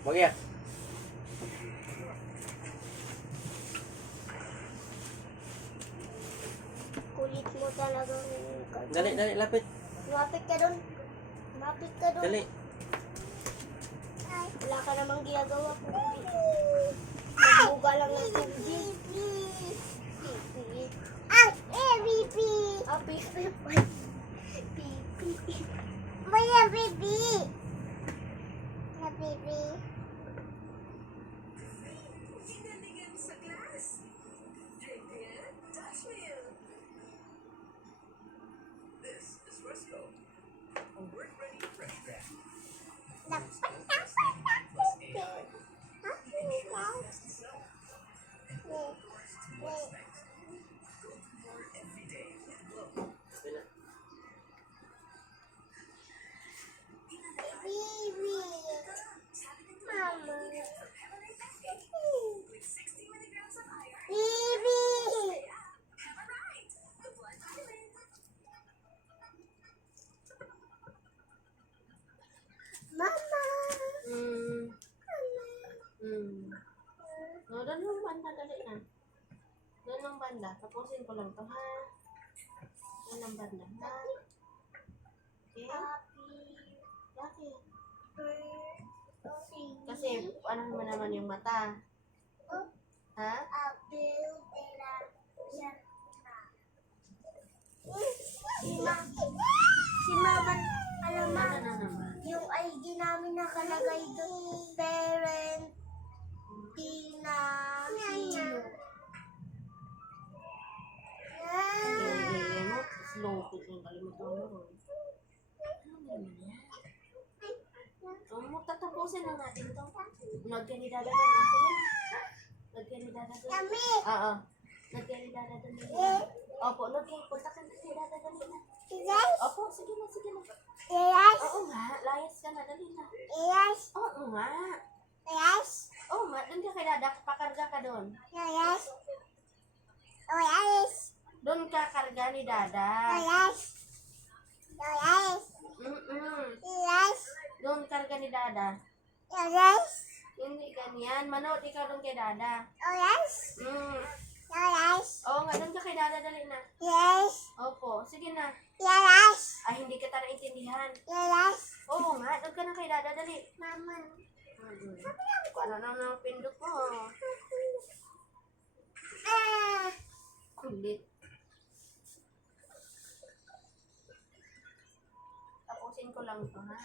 Bagya. Kulit mo talagang... Dali, dali, lapit. Lumapit ka doon. Lumapit ka doon. Dali. Wala ka namang ginagawa po. Magbuga lang ng tubig. Pipi. Pipi. Pipi. Pipi. Maya, pipi. Na pipi. Hinaligan sa glass. Drink yan, touch milk. This is Frisco. A work-ready fresh crack. Plus AI. It ensures best itself. And open doors to what's next. Go to more every day with Glow. Pipi. Mama. With 60 milligrams of iron. Pipi. Have a ride. The blood vitamin. Mama. No, doon yung banda, dali na. Doon ang banda. Tapusin ko lang to, ha? Doon ang banda, ha? Okay? Bakit? Kasi, ano mo naman yung mata? Ha? Si Mama, alam mo, Ano na naman? yung ID namin nakalagay doon, parent, Tina, sino? Hindi mo, slow ko yung kalimutan mo. Magtatapusin na natin to. Nagkanidada doon. Sige na. Nagkanidada doon. Kami! Oo. Nagkanidada doon. Opo, punta ka nagkanidada doon. Yes! Opo, sige na, sige na. Yes! Oo nga, layas ka na, dali na. Yes! Oo nga. Yes! Oo nga, doon ka kay Dada, pakarga ka doon. Yes! Oh, yes! Doon ka karga ni Dada. Yes! Yes! Yes! Doon karga ni Dada. Yes! Hindi ganyan. Manood ikaw doon kay Dada. Oh, yes! Yes! Oo nga, doon ka kay Dada, dali na. Yes! Opo, sige na. Yes! Ay, hindi kita naintindihan. Yes! Oo nga, doon ka na kay Dada, dali. Mama. Ano na ang pindot mo? Kulit. Tapusin ko lang ito, ha?